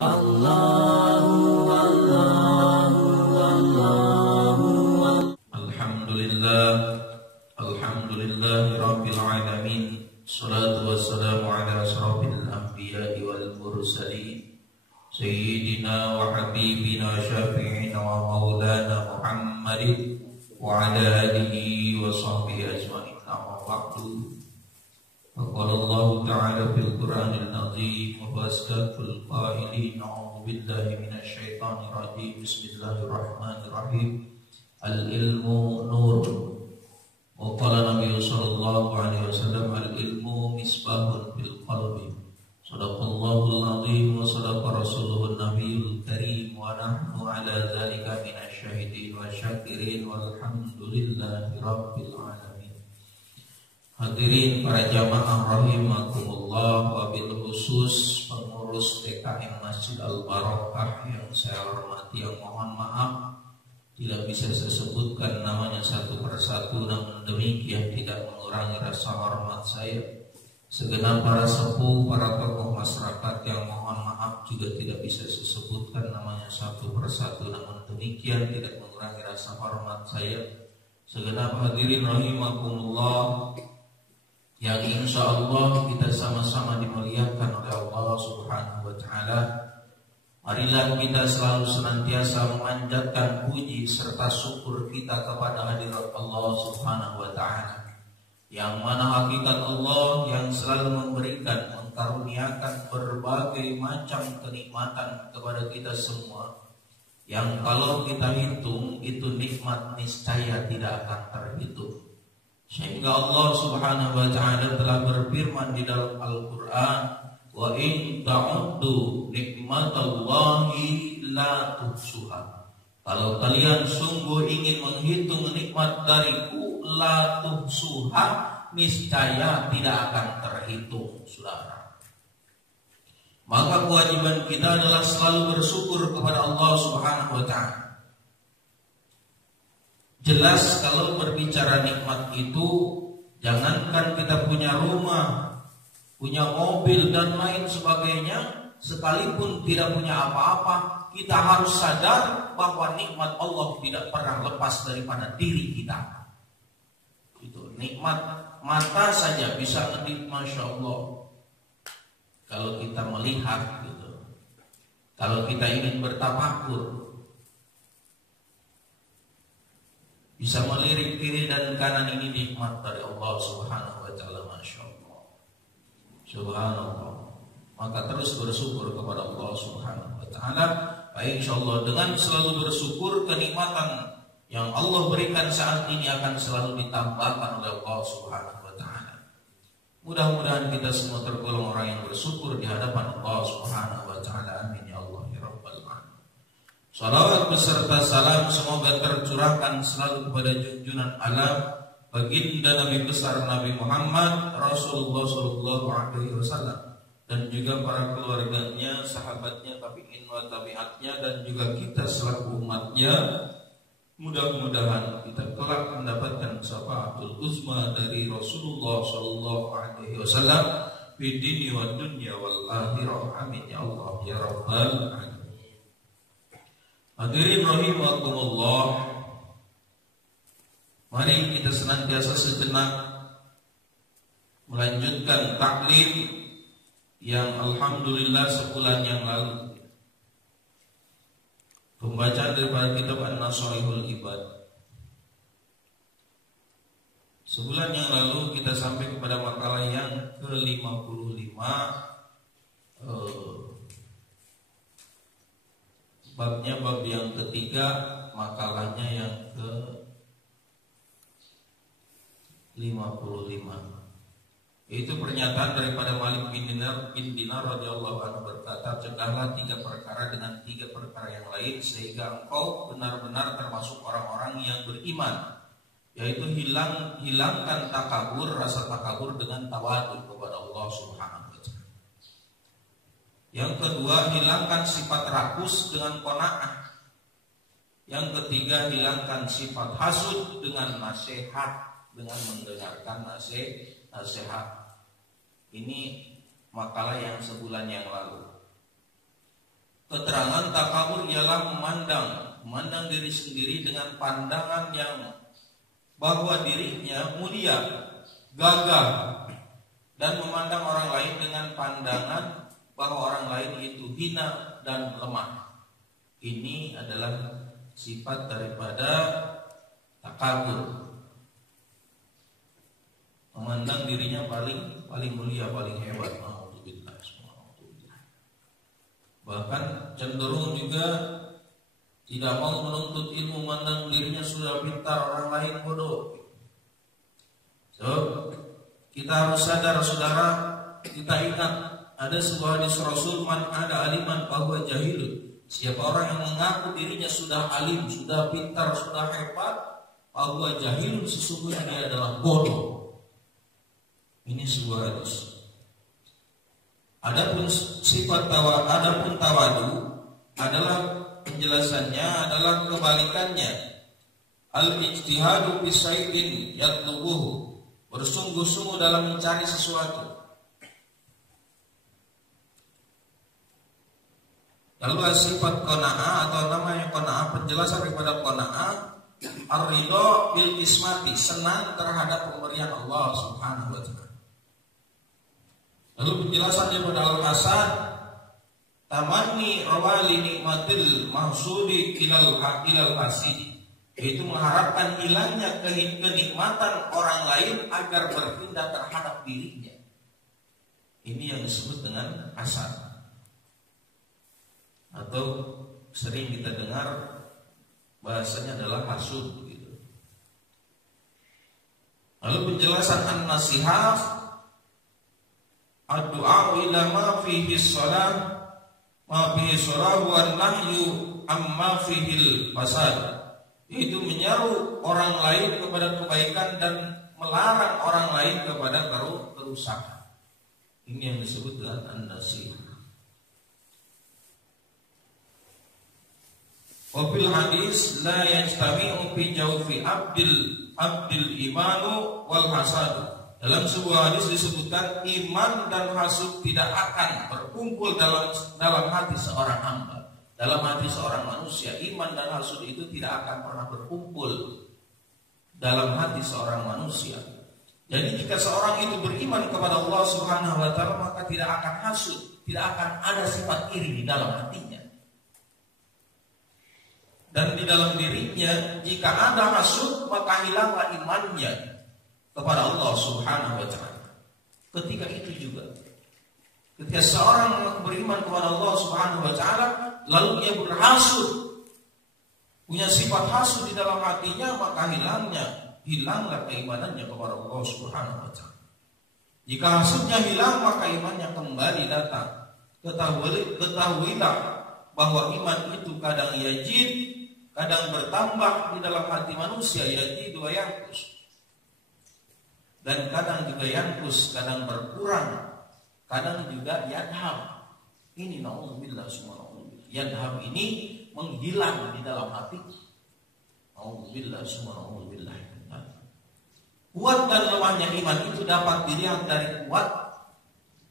Alhamdulillah, alhamdulillahi rabbil alamin. Salatu wassalamu ala asrafil anbiya'i wal mursalin, sayyidina wa habibina syafi'ina wa maulana Muhammadin wa ala alihi wa sahbihi ajma'in. Amma ba'du. Faqala Allah ta'ala fil Qur'anil azim wa asdaqul qailin, a'udzu billahi minasy syaithanir rajim. Bismillahirrahmanirrahim. Al-ilmu nur. Wa qala Nabi sallallahu alaihi wasallam, al-ilmu misbahun fil qalbi. Shadaqallahul azim wa sadaqa rasuluhun nabiyul karim wa nahnu ala dzalika minasy syahidin wa syakirin walhamdulillahi rabbil alamin. Hadirin para jamaah rahimakumullah, wabil khusus pengurus TKM Masjid Al-Barakah yang saya hormati, yang mohon maaf tidak bisa saya sebutkan namanya satu persatu, namun demikian tidak mengurangi rasa hormat saya. Segenap para sepuh, para tokoh masyarakat yang mohon maaf juga tidak bisa saya sebutkan namanya satu persatu, namun demikian tidak mengurangi rasa hormat saya. Segenap hadirin rahimakumullah, yang insya Allah kita sama-sama dimuliakan oleh Allah Subhanahu wa Ta'ala. Marilah kita selalu senantiasa memanjatkan puji serta syukur kita kepada hadirat Allah Subhanahu wa Ta'ala, yang mana hakikat Allah yang selalu memberikan, mengkaruniakan berbagai macam kenikmatan kepada kita semua, yang kalau kita hitung itu nikmat niscaya tidak akan terhitung. Sehingga Allah Subhanahu wa Ta'ala telah berfirman di dalam Al-Qur'an, wa in ta'uddu nikmatallahi la tuhsuha. Kalau kalian sungguh ingin menghitung nikmat dariku, la tuhsuha, niscaya tidak akan terhitung, saudara. Maka kewajiban kita adalah selalu bersyukur kepada Allah Subhanahu wa Ta'ala. Jelas kalau berbicara nikmat itu, jangankan kita punya rumah, punya mobil dan lain sebagainya, sekalipun tidak punya apa-apa, kita harus sadar bahwa nikmat Allah tidak pernah lepas daripada diri kita. Itu nikmat mata saja bisa ngedip, masya Allah. Kalau kita melihat gitu, kalau kita ingin bertafakur, bisa melirik kiri dan kanan, ini nikmat dari Allah Subhanahu wa Ta'ala, masya Allah. Subhanallah. Maka terus bersyukur kepada Allah Subhanahu wa Ta'ala. Baik, insyaallah dengan selalu bersyukur, kenikmatan yang Allah berikan saat ini akan selalu ditambahkan oleh Allah Subhanahu wa Ta'ala. Mudah-mudahan kita semua tergolong orang yang bersyukur di hadapan Allah Subhanahu wa Ta'ala. Amin ya Allah ya rabbal alamin. Salawat beserta salam semoga tercurahkan selalu kepada junjungan alam, baginda Nabi besar Nabi Muhammad Rasulullah sallallahu alaihi wasallam, dan juga para keluarganya, sahabatnya, tabi'in wa tabi'atnya, dan juga kita selaku umatnya. Mudah-mudahan kita kelak mendapatkan syafaatul uzma dari Rasulullah sallallahu alaihi wasallam fi dini wa dunya wal akhirah. Amin ya Allah ya rabbal alamin. Hadirin rahimakumullah, mari kita senantiasa sejenak melanjutkan taklim yang alhamdulillah sebulan yang lalu, pembacaan daripada kitab An-Nasaihul Ibad. Sebulan yang lalu kita sampai kepada makalah yang ke-55, babnya bab yang ketiga, makalahnya yang ke-55. Itu pernyataan daripada Malik bin Dinar radhiyallahu anhu berkata, cegahlah 3 perkara dengan 3 perkara yang lain, sehingga engkau benar-benar termasuk orang-orang yang beriman, yaitu hilangkan takabur, rasa takabur dengan tawadhu kepada Allah Subhanahu wa Ta'ala. Yang kedua, hilangkan sifat rakus dengan qanaah. Yang ketiga, hilangkan sifat hasud dengan nasihat, dengan mendengarkan nasihat. Ini makalah yang sebulan yang lalu. keterangan takabur ialah memandang diri sendiri dengan pandangan yang bahwa dirinya mulia, gagah, dan memandang orang lain dengan pandangan bahwa orang lain itu hina dan lemah. Ini adalah sifat daripada takabur. Memandang dirinya paling mulia, paling hebat. Bahkan cenderung juga tidak mau menuntut ilmu, memandang dirinya sudah pintar, orang lain bodoh. So, kita harus sadar saudara, kita ingat ada sebuah hadis Rasul, man ada aliman bahwa jahil. Siapa orang yang mengaku dirinya sudah alim, sudah pintar, sudah hebat, bahwa jahil sesungguhnya dia adalah bodoh. Ini sebuah hadis. Adapun sifat tawadu adalah penjelasannya adalah kebalikannya. Al-ijtihadu fi syai'in yatlubuhu, bersungguh-sungguh dalam mencari sesuatu. Lalu sifat qanaah atau namanya qanaah, penjelasan daripada qanaah, ar-ridha bil ismati, senang terhadap pemberian Allah Subhanahu wa taala. Lalu penjelasan daripada Al-Hasan, tamanni rawali nikmatil mahsudi ilal hasid, yaitu mengharapkan hilangnya kenikmatan orang lain agar berpindah terhadap dirinya. Ini yang disebut dengan hasad, atau sering kita dengar bahasanya adalah hasud begitu. Lalu penjelasan an-nasihah, ad-du'a ila ma fihi shalah wa nahyu amma fihi fasad, itu menyeru orang lain kepada kebaikan dan melarang orang lain kepada kerusakan. Ini yang disebut dengan an-nasihah. Wa fil hadis la yajtami'u fi jawfi abdil imanu wal hasad. Dalam sebuah hadis disebutkan iman dan hasud tidak akan berkumpul dalam hati seorang hamba. Dalam hati seorang manusia, iman dan hasud itu tidak akan pernah berkumpul dalam hati seorang manusia. Jadi jika seorang itu beriman kepada Allah Subhanahu wa taala, maka tidak akan hasud, tidak akan ada sifat iri di dalam hatinya. Dan di dalam dirinya jika ada hasud, maka hilanglah imannya kepada Allah Subhanahu wa taala. Ketika itu juga, ketika seorang beriman kepada Allah Subhanahu wa taala lalu dia berhasud, punya sifat hasud di dalam hatinya, maka hilanglah keimanannya kepada Allah Subhanahu wa taala. Jika hasudnya hilang, maka imannya kembali datang. Ketahuilah bahwa iman itu kadang yazid, kadang bertambah di dalam hati manusia, yazid wa yanqus. Dan kadang juga yankus, kadang berkurang, kadang juga yadhab. Ini na'udzubillah subhanallah. Yadhab ini menghilang di dalam hati. Na'udzubillah subhanallah. Kuat dan lemahnya iman itu dapat dilihat dari kuat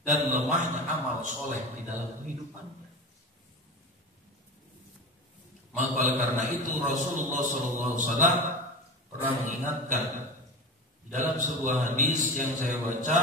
dan lemahnya amal soleh di dalam kehidupannya. Maka oleh karena itu Rasulullah SAW pernah mengingatkan dalam sebuah hadis yang saya baca,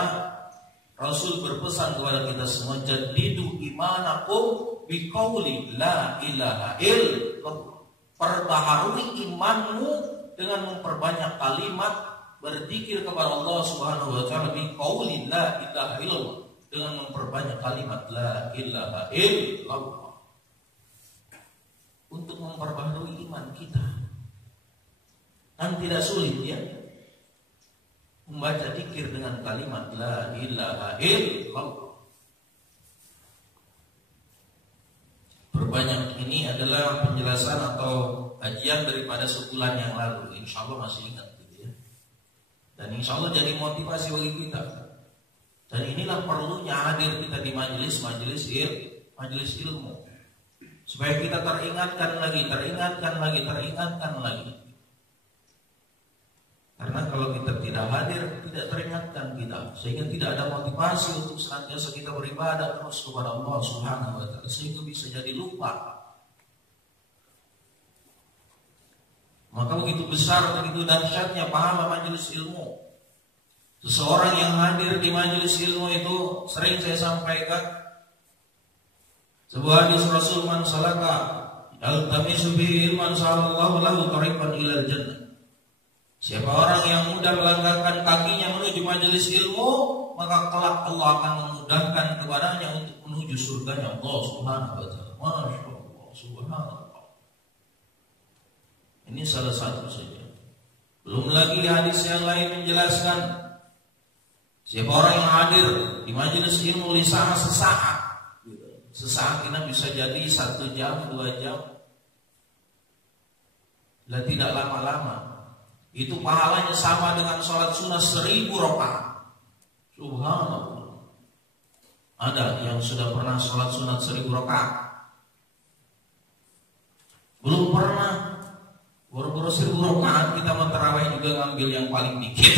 Rasul berpesan kepada kita semua, jadidu imanakum biqauli la ilaha illallah. Perbaharui imanmu dengan memperbanyak kalimat berzikir kepada Allah Subhanahu wa taala, biqauli la ilaha illallah, dengan memperbanyak kalimat la ilaha illallah, untuk memperbaharui iman kita. Dan tidak sulit ya membaca zikir dengan kalimat la ilaha illallah. Perbanyak ini adalah penjelasan atau kajian daripada sebulan yang lalu. Insya Allah masih ingat gitu ya. Dan insya Allah jadi motivasi bagi kita. Dan inilah perlunya hadir kita di majelis ilmu, supaya kita teringatkan lagi. Karena kalau kita tidak hadir, tidak teringatkan kita, sehingga tidak ada motivasi untuk senantiasa kita beribadah terus kepada Allah Subhanahu wa Ta'ala, sehingga bisa jadi lupa. Maka begitu besar, begitu dahsyatnya pahala majelis ilmu. Seseorang yang hadir di majelis ilmu itu, sering saya sampaikan sebuah hadis Rasul, man salaka yaltamisu bihi ilman salallahu lahu tariqan ilal jannah. Siapa orang yang mudah melangkahkan kakinya menuju majelis ilmu, maka kelak Allah akan memudahkan kepadanya untuk menuju surganya Allah Subhanahu wa Ta'ala. Masya Allah, Subhanallah. Ini salah satu saja. Belum lagi hadis yang lain menjelaskan siapa orang yang hadir di majelis ilmu lisanah sesaat. Sesaat ini bisa jadi 1 jam, 2 jam. Dan tidak lama-lama. Itu pahalanya sama dengan sholat sunnah 1000 rakaat. Subhanallah. Ada yang sudah pernah sholat sunat 1000 rakaat? Belum pernah. Boro-boro 1000 rakaat kita mau tarawih juga ngambil yang paling dikit.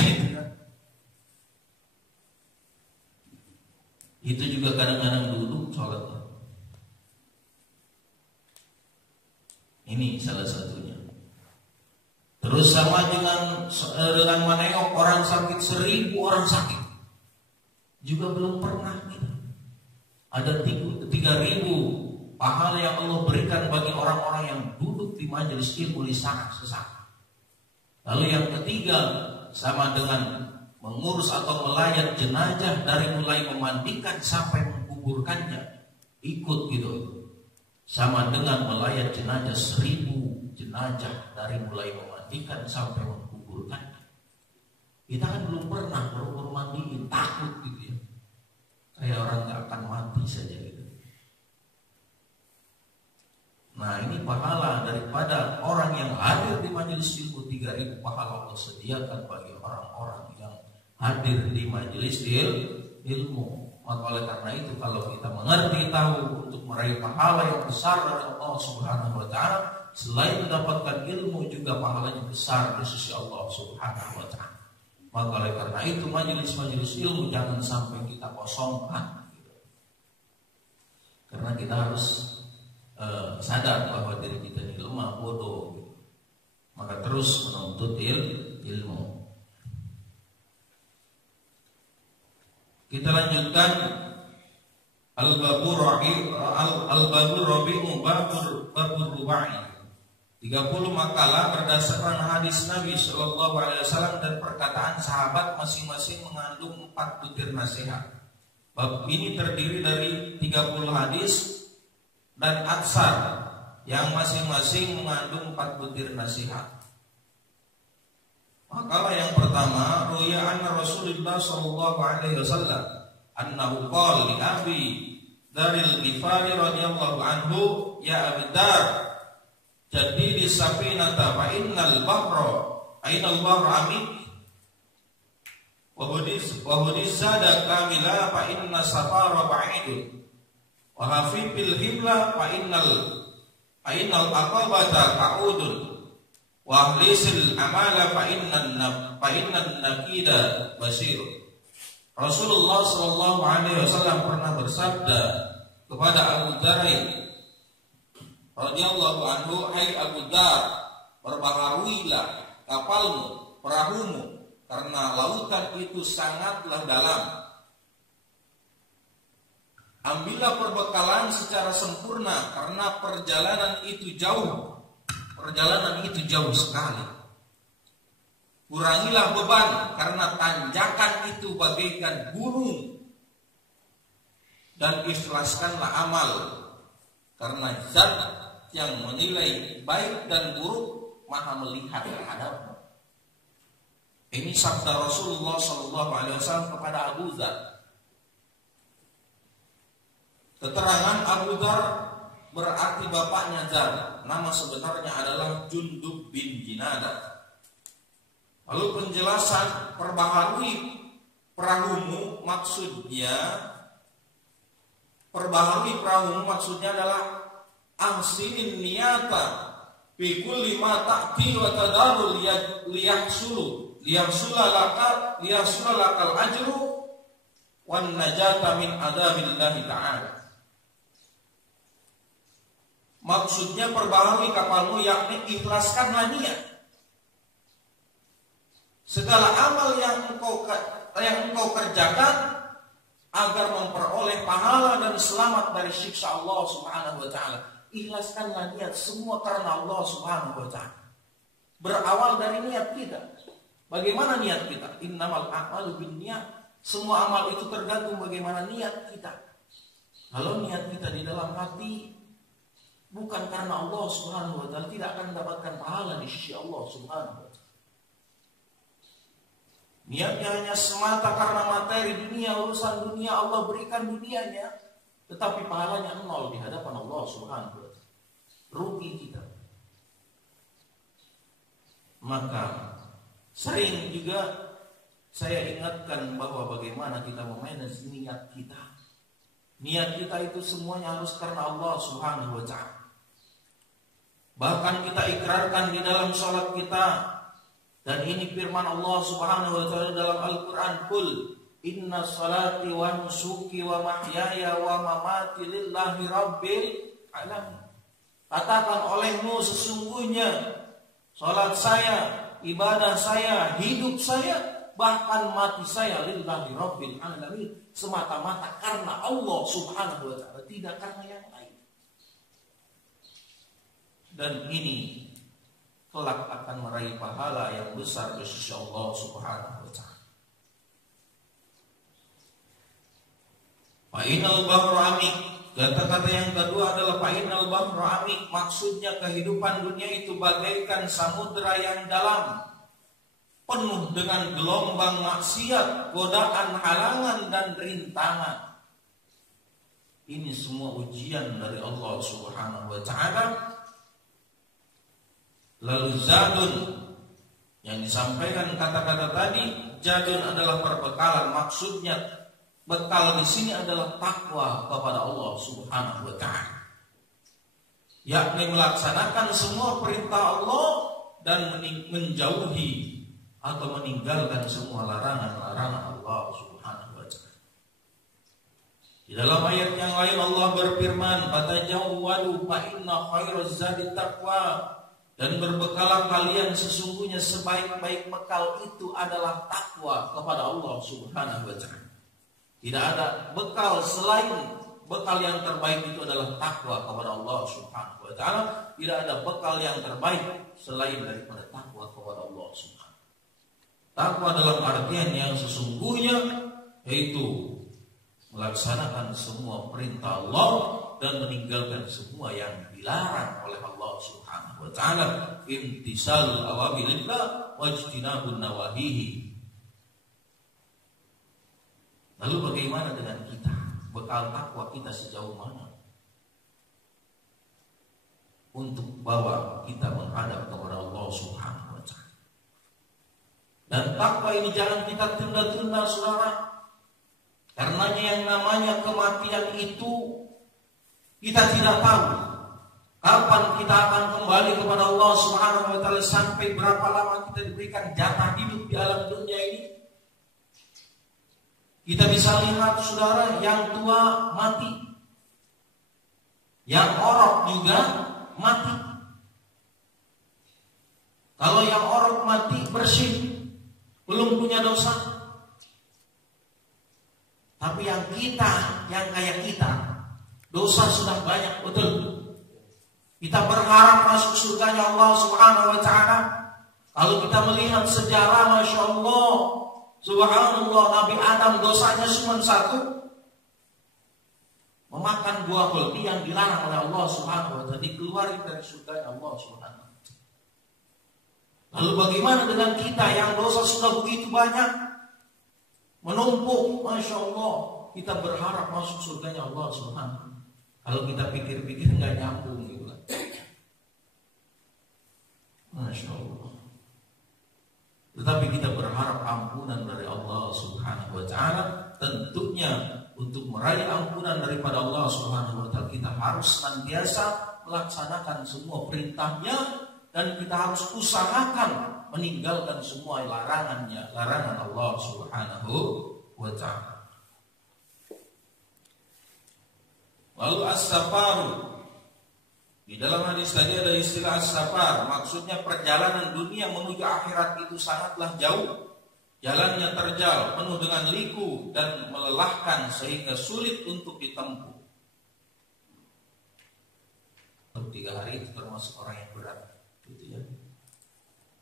Itu juga kadang-kadang duduk sholatnya. Ini salah satunya. Terus sama dengan menengok orang sakit, 1000 orang sakit juga belum pernah gitu. Ada 3.000 pahala yang Allah berikan bagi orang-orang yang duduk di majelis ilmu lisanah sesaat. Lalu yang ketiga, sama dengan mengurus atau melayat jenazah dari mulai memandikan sampai menguburkannya, ikut gitu. Sama dengan melayat jenazah 1000 jenazah dari mulai memandikan sampai menguburkan. Kita kan belum pernah buru-buru mandiin, takut gitu ya. Kayak orang gak akan mati saja gitu. Nah ini pahala daripada orang yang hadir di majelis ilmu, 3.000 pahala Allah sediakan bagi orang-orang yang hadir di majelis ilmu. Maka oleh karena itu kalau kita mengerti tahu untuk meraih pahala yang besar dari Allah Subhanahu wa Ta'ala, selain mendapatkan ilmu juga pahalanya besar di sisi Allah Subhanahu wa Ta'ala. Maka oleh karena itu majelis-majelis ilmu jangan sampai kita kosongkan gitu. Karena kita harus sadar bahwa diri kita ini lemah, bodoh gitu. Maka terus menuntut ilmu. Kita lanjutkan Al-Babur Rabi'u Babur Rubai. 30 makalah berdasarkan hadis Nabi Sallallahu Alaihi Wasallam dan perkataan sahabat masing-masing mengandung 4 butir nasihat. Bab ini terdiri dari 30 hadis dan atsar yang masing-masing mengandung 4 butir nasihat. Makalah yang pertama, ruya anna Rasulullah sallallahu alaihi wasallam annahu qala li Abi Dzaril Ghifari radhiyallahu anhu, ya Abi Dzar, jadi di safinata fa innal bahra ainal bahra amik wa hudis zada kamila fa inna safara ba'idun wa hafifil himla fa innal aqabata qa'udun wa ahlisil amala fa innan nakida basir. Rasulullah sallallahu alaihi wasallam pernah bersabda kepada Abu Dzar radhiyallahu anhu, hai Abu Dzar, perbaharuilah kapalmu, perahumu, karena lautan itu sangatlah dalam. Ambillah perbekalan secara sempurna karena perjalanan itu jauh. Perjalanan itu jauh sekali. Kurangilah beban karena tanjakan itu bagaikan gunung. Dan ikhlaskanlah amal karena zat yang menilai baik dan buruk maha melihat terhadapmu. Ini sabda Rasulullah SAW kepada Abu Dzar. Keterangan Abu Dzar berarti bapaknya Dzar. Nama sebenarnya adalah Jundub bin Jinadah. Lalu penjelasan perbaharui perahumu maksudnya, adalah ahsinin niyata fi kulli ma ta'ti wa tadarul liyahsulu liyahsulalakal ajru wan najata min adzabillahi ta'ala. Maksudnya perbaharui kapalmu, yakni ikhlaskanlah niat. Segala amal yang engkau kerjakan agar memperoleh pahala dan selamat dari siksa Allah Subhanahu wa taala. Ikhlaskanlah niat semua karena Allah Subhanahu wa taala. Berawal dari niat kita. Bagaimana niat kita? Innamal a'malu binniyat. Semua amal itu tergantung bagaimana niat kita. Kalau niat kita di dalam hati bukan karena Allah Subhanahu wa taala, tidak akan mendapatkan pahala di sisi Allah Subhanahu wa taala. Niatnya hanya semata karena materi dunia, urusan dunia, Allah berikan dunianya, tetapi pahalanya nol di hadapan Allah Subhanahu wa taala. Rugi kita. Maka sering juga saya ingatkan bahwa bagaimana kita memanage niat kita. Niat kita itu semuanya harus karena Allah Subhanahu wa taala. Bahkan kita ikrarkan di dalam sholat kita. Dan ini firman Allah Subhanahu wa taala dalam Al-Qur'an, "Qul inna sholati wa nusuki wa mahyaya wa mamati lillahi rabbil alamin." Katakan olehmu, sesungguhnya salat saya, ibadah saya, hidup saya, bahkan mati saya lillahi rabbil alamin, semata-mata karena Allah Subhanahu wa taala, tidak karena yang lain. Dan ini kelak akan meraih pahala yang besar di sisi Allah Subhanahu wa taala. Fa'inal bahru amik. Kata-kata yang kedua adalah fa'inal bahru amik. Maksudnya kehidupan dunia itu bagaikan samudera yang dalam, penuh dengan gelombang maksiat, godaan, halangan dan rintangan. Ini semua ujian dari Allah Subhanahu wa taala. Lalu zadun, yang disampaikan kata-kata tadi, zadun adalah perbekalan. Maksudnya bekal di sini adalah takwa kepada Allah Subhanahu wa taala, yakni melaksanakan semua perintah Allah dan menjauhi atau meninggalkan semua larangan-larangan Allah Subhanahu wa taala. Di dalam ayat yang lain Allah berfirman, "Fatajawwadu fa inna khairaz zadi taqwa." Dan berbekalah kalian, sesungguhnya sebaik-baik bekal itu adalah takwa kepada Allah Subhanahu wa taala. Tidak ada bekal selain bekal yang terbaik itu adalah takwa kepada Allah Subhanahu wa taala. Tidak ada bekal yang terbaik selain daripada takwa kepada Allah Subhanahu. Takwa dalam artian yang sesungguhnya yaitu melaksanakan semua perintah Allah dan meninggalkan semua yang dilarang oleh Allah Subhanahu wa taala, imtisalul awamirillah wajtinabun nawahihi. Lalu bagaimana dengan kita? Bekal takwa kita sejauh mana untuk bawa kita menghadap kepada Allah Subhanahu wa taala? Dan takwa ini jangan kita tunda-tunda, saudara. Karenanya yang namanya kematian itu kita tidak tahu kapan kita akan kembali kepada Allah Subhanahu wa taala, sampai berapa lama kita diberikan jatah hidup di alam dunia ini. Kita bisa lihat, saudara, yang tua mati, yang orok juga mati. Kalau yang orok mati bersih, belum punya dosa. Tapi yang kita, yang kayak kita, dosa sudah banyak, betul. Kita berharap masuk surganya Allah Subhanahu wa taala. Kalau kita melihat sejarah, Masya Allah, Subhanallah, Nabi Adam dosanya cuma satu, memakan buah kulti yang dilarang oleh Allah Subhanahu wa taala, dikeluarkan dari surganya Allah Subhanahu wa taala. Lalu bagaimana dengan kita yang dosa sudah begitu banyak, menumpuk, Masya Allah, kita berharap masuk surganya Allah Subhanahu wa taala. Kalau kita pikir-pikir nggak nyambung gitu kan. Masya Allah. Tetapi kita berharap ampunan dari Allah Subhanahu wa taala. Tentunya untuk meraih ampunan daripada Allah Subhanahu wa taala, kita harus senantiasa melaksanakan semua perintahnya, dan kita harus usahakan meninggalkan semua larangan Allah Subhanahu wa ta'ala. Lalu as-safaru, di dalam hadis tadi ada istilah as-safar, maksudnya perjalanan dunia menuju akhirat itu sangatlah jauh. Jalannya terjal, penuh dengan liku dan melelahkan sehingga sulit untuk ditempuh. 3 hari itu termasuk orang yang berat, gitu ya.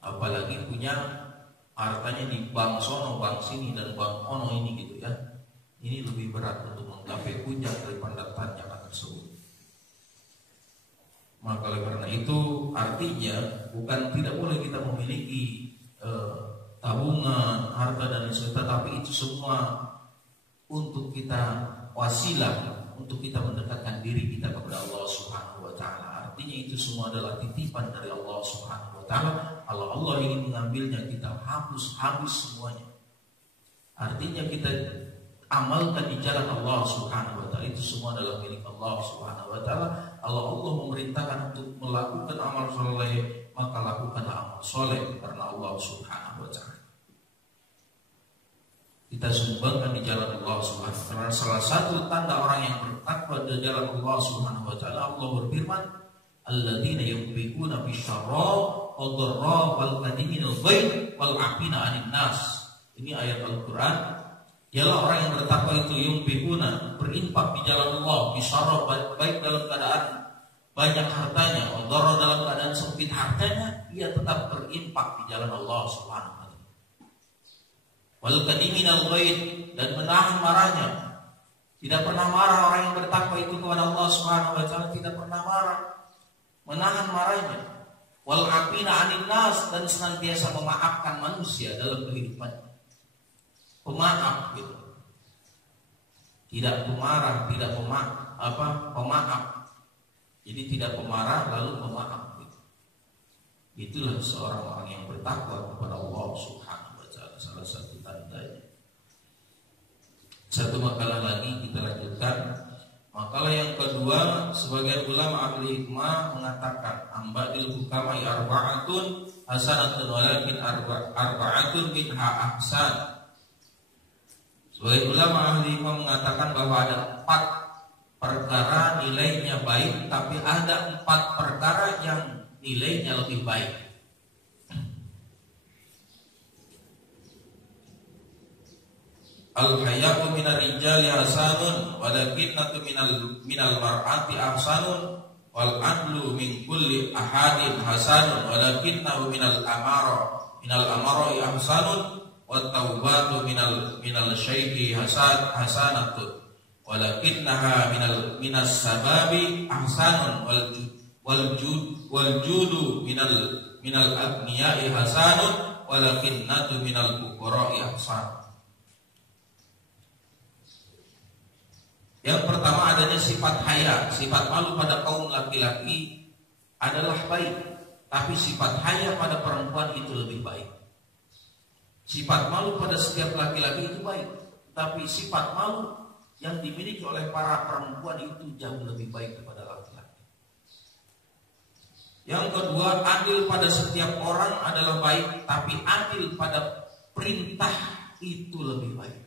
Apalagi punya hartanya di bank sono, bank sini dan bank ono ini, gitu ya. Ini lebih berat untuk menggapai puncak daripada tanjakan tersebut. Maka oleh karena itu artinya bukan tidak boleh kita memiliki tabungan, harta dan sebagainya, tapi itu semua untuk kita wasilah, untuk kita mendekatkan diri kita kepada Allah Subhanahu wa ta'ala. Artinya itu semua adalah titipan dari Allah Subhanahu wa ta'ala. Kalau Allah ingin mengambilnya, kita habis semuanya. Artinya kita amalkan di jalan Allah Subhanahu wa ta'ala, itu semua adalah milik Allah Subhanahu wa ta'ala. Kalau Allah memerintahkan untuk melakukan amal soleh, maka lakukanlah amal soleh karena Allah Subhanahu wa ta'ala. Kita sumbangkan di jalan Allah Subhanahu wa ta'ala. Salah satu tanda orang yang bertakwa di jalan Allah Subhanahu wa ta'ala, Allah berfirman, alladzina yunfiquna bisyarra wad dharra wal kadhiminal ghaidh wal 'afina 'anil nas. Ini ayat Al-Qur'an. Dialah orang yang bertakwa itu yunfiquna, berinfak di jalan Allah, bisyarra, baik dalam keadaan banyak hartanya, wad dharra dalam keadaan sempit hartanya, ia tetap berinfak di jalan Allah Subhanahu wa ta'ala. Wal kadhiminal ghaidh, dan menahan marahnya. Tidak pernah marah orang yang bertakwa itu kepada Allah Subhanahu wa ta'ala, tidak pernah marah, menahan marahnya. Wal 'afina 'anil nas, dan senantiasa memaafkan manusia dalam kehidupannya. Pemaaf gitu. Tidak pemarah, tidak pemaaf. Jadi tidak pemarah lalu pemaaf gitu. Itulah seorang orang yang bertakwa kepada Allah Subhanahu wa ta'ala, salah satu tandanya. Satu makalah lagi kita lanjutkan. Makalah yang kedua, sebagian ulama ahli hikmah mengatakan ambadil hukama arba'atun hasanatun walakin arba'atun minha ahsan. Sebagian ulama ahli hikmah mengatakan bahwa ada 4 perkara nilainya baik, tapi ada 4 perkara yang nilainya lebih baik. Al-haya'u minar rijali hasanun walakinnatu minal mar'ati ahsanun wal adlu min kulli ahadin hasanun walakinnahu minal amara ahsanun wat taubatu minal syaibi hasanatun walakinnaha minas sababi ahsanun wal judu minal aghniyai hasanun walakinnatu minal fuqara'i ahsanun. Yang pertama adanya sifat haya, sifat malu pada kaum laki-laki adalah baik, tapi sifat haya pada perempuan itu lebih baik. Sifat malu pada setiap laki-laki itu baik, tapi sifat malu yang dimiliki oleh para perempuan itu jauh lebih baik daripada laki-laki. Yang kedua, adil pada setiap orang adalah baik, tapi adil pada perintah itu lebih baik.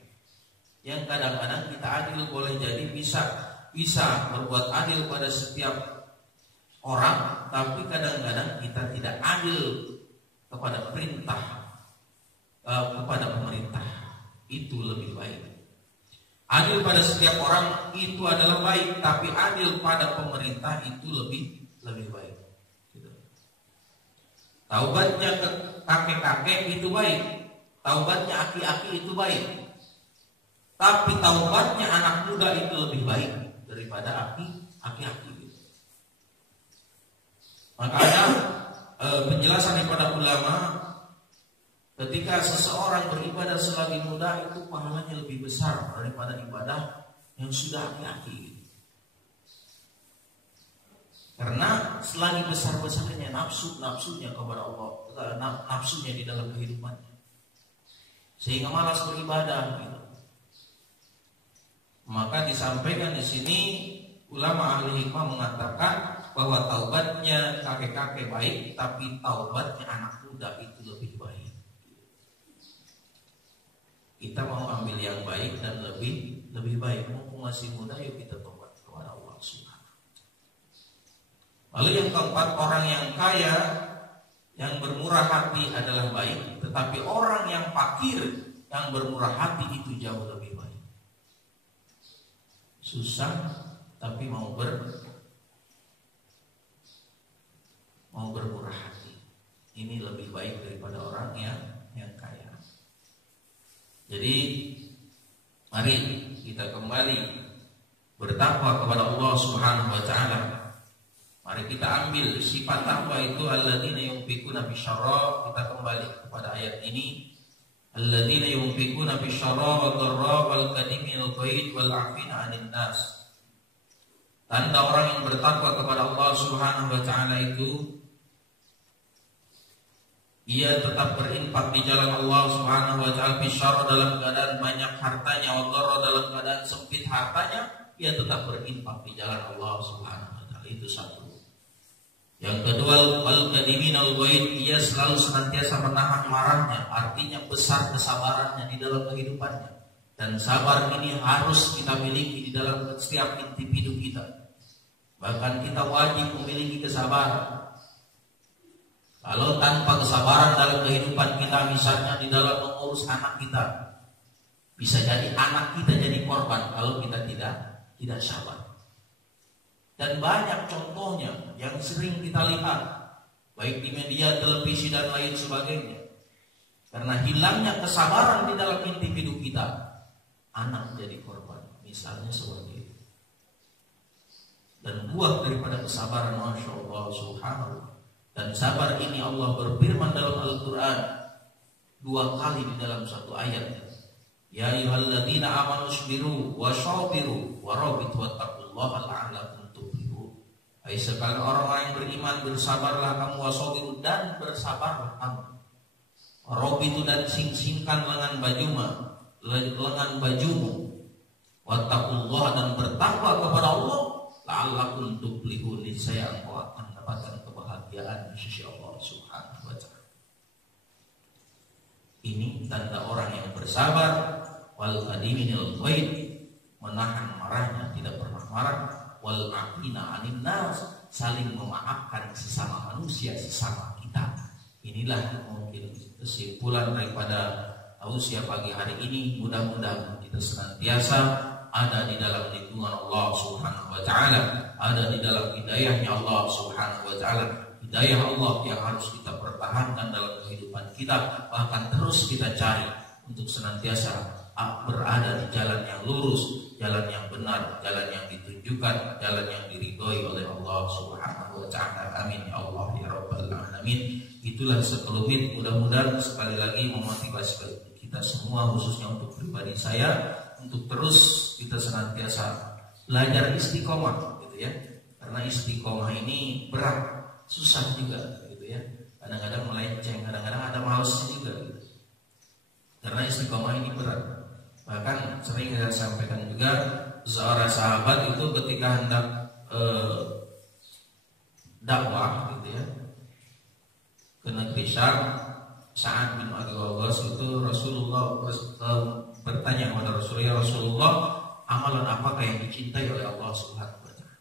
Yang kadang-kadang kita adil boleh jadi bisa berbuat adil pada setiap orang, tapi kadang-kadang kita tidak adil kepada perintah, kepada pemerintah. Itu lebih baik. Adil pada setiap orang itu adalah baik, tapi adil pada pemerintah itu lebih baik. Gitu. Taubatnya ke kakek-kakek itu baik, taubatnya aki-aki itu baik. Tapi taubatnya anak muda itu lebih baik daripada aki-aki. Makanya penjelasan daripada ulama, ketika seseorang beribadah selagi muda itu pahalanya lebih besar daripada ibadah yang sudah aki-aki. Karena selagi besar-besarnya nafsunya kepada Allah, nafsunya di dalam kehidupannya, sehingga malas beribadah gitu. Maka disampaikan di sini ulama ahli hikmah mengatakan bahwa taubatnya kakek-kakek baik, tapi taubatnya anak muda itu lebih Kita mau ambil yang baik dan lebih baik. Mumpung masih muda, yuk kita tobat kepada Allah Subhanahu. Lalu yang keempat, orang yang kaya yang bermurah hati adalah baik, tetapi orang yang fakir yang bermurah hati itu jauh lebih baik. Susah tapi mau bermurah hati. Ini lebih baik daripada orang yang kaya. Jadi mari kita kembali bertakwa kepada Allah Subhanahu wa taala. Mari kita ambil sifat takwa itu alladzina yunfikuna bisyarra. Kita kembali kepada ayat ini. Alladzina yunfikuna bisyarra wad dharra wal kadhiminal ghaid wal 'afina 'anil nas. Tanda orang yang bertakwa kepada Allah Subhanahu wa taala itu ia tetap berinfak di jalan Allah Subhanahu wa taala, bisyarra dalam keadaan banyak hartanya, wad dharra dalam keadaan sempit hartanya, ia tetap berinfak di jalan Allah Subhanahu wa taala. Itu satu. Yang kedua, al-kadiminal ghaid, ia selalu senantiasa menahan marahnya, artinya besar kesabarannya di dalam kehidupannya. Dan sabar ini harus kita miliki di dalam setiap individu kita. Bahkan kita wajib memiliki kesabaran. Kalau tanpa kesabaran dalam kehidupan kita, misalnya di dalam mengurus anak kita, bisa jadi anak kita jadi korban kalau kita tidak sabar. Dan banyak contohnya yang sering kita lihat, baik di media, televisi, dan lain sebagainya. Karena hilangnya kesabaran di dalam individu kita, anak menjadi korban. Misalnya seperti itu. Dan buah daripada kesabaran, Masya Allah Subhanahu. Dan sabar ini Allah berfirman dalam Al-Quran 2 kali di dalam satu ayat. Ya ayyuhalladzina amanu sabiru wa syabiru wa rabitu wattaqullaha la'allakum. Hai sekalian orang-orang yang beriman, bersabarlah kamu, wasabiru, dan bersabarlah kamu. Rabitu, dan sing-singkan lengan bajumu. Wattaqullah, dan bertakwa kepada Allah. La'allakum tuflihun, niscaya engkau akan mendapatkan kebahagiaan di sisi Allah Subhanahu wa taala. Ini tanda orang yang bersabar. Wal qadiminil ghaid, menahan marahnya, tidak pernah marah. Wal 'afina 'anil nas, saling memaafkan sesama manusia, sesama kita. Inilah mungkin kesimpulan daripada tausiah pagi hari ini. Mudah-mudahan kita senantiasa ada di dalam lindungan Allah Subhanahu wa taala, ada di dalam hidayahnya Allah Subhanahu wa taala. Hidayah Allah yang harus kita pertahankan dalam kehidupan kita, bahkan terus kita cari untuk senantiasa berada di jalan yang lurus, jalan yang benar, jalan yang ditunjukkan, jalan yang diridhoi oleh Allah Subhanahu wa taala. Amin ya Allah ya rabbal alamin. Itulah sekelumit, mudah-mudahan sekali lagi memotivasi kita semua, khususnya untuk pribadi saya, untuk terus kita senantiasa belajar istiqomah gitu ya. Karena istiqomah ini berat, susah juga gitu ya. Kadang-kadang melenceng, kadang-kadang ada malesnya juga gitu. Karena istiqomah ini berat. Bahkan sering saya sampaikan juga, seorang sahabat itu ketika hendak dakwah gitu ya ke negeri Syam, Sa'ad bin Abi Waqqas itu Rasulullah bertanya kepada Rasulullah, ya Rasulullah, amalan apakah yang dicintai oleh Allah Subhanahu wa taala?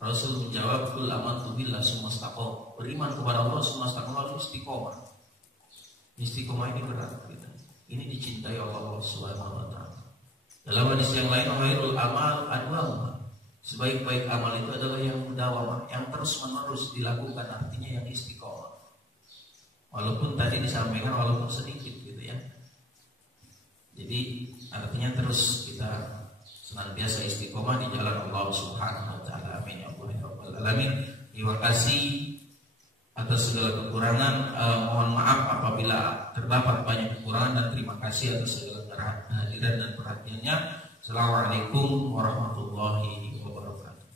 Rasul menjawab, qul amantu billahi tsumma istaqam. Beriman kepada Allah tsumma istaqam, lalu istiqomah. Istiqomah ini berat gitu. Ini dicintai oleh Allah Subhanahu wa taala. Dalam hadis yang lain, khairul amal adwamu. Sebaik-baik amal itu adalah yang mudawamah, yang terus-menerus dilakukan, artinya yang istiqomah. Walaupun tadi disampaikan walaupun sedikit gitu ya. Jadi artinya terus kita senantiasa istiqomah di jalan Allah Subhanahu wa taala. Amin ya Allah ya rabbal alamin. Terima kasih atas segala kekurangan. Mohon maaf apabila terdapat banyak kekurangan, dan terima kasih atas segala kehadiran dan perhatiannya. Assalamualaikum warahmatullahi wabarakatuh.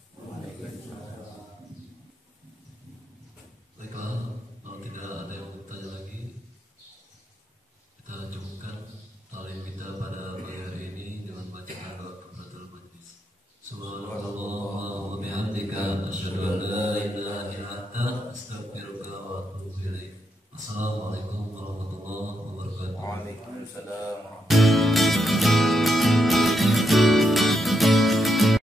Baiklah, kalau tidak ada yang bertanya lagi, kita cukupkan talim kita pada pagi hari ini dengan bacaan doa kafaratul majlis. Subhanallah wa bihamdika, asyhadu an la ilaha illa anta, astaghfiruka wa atubu ilaik. Assalamualaikum warahmatullahi wabarakatuh. Waalaikumsalam warahmatullahi wabarakatuh.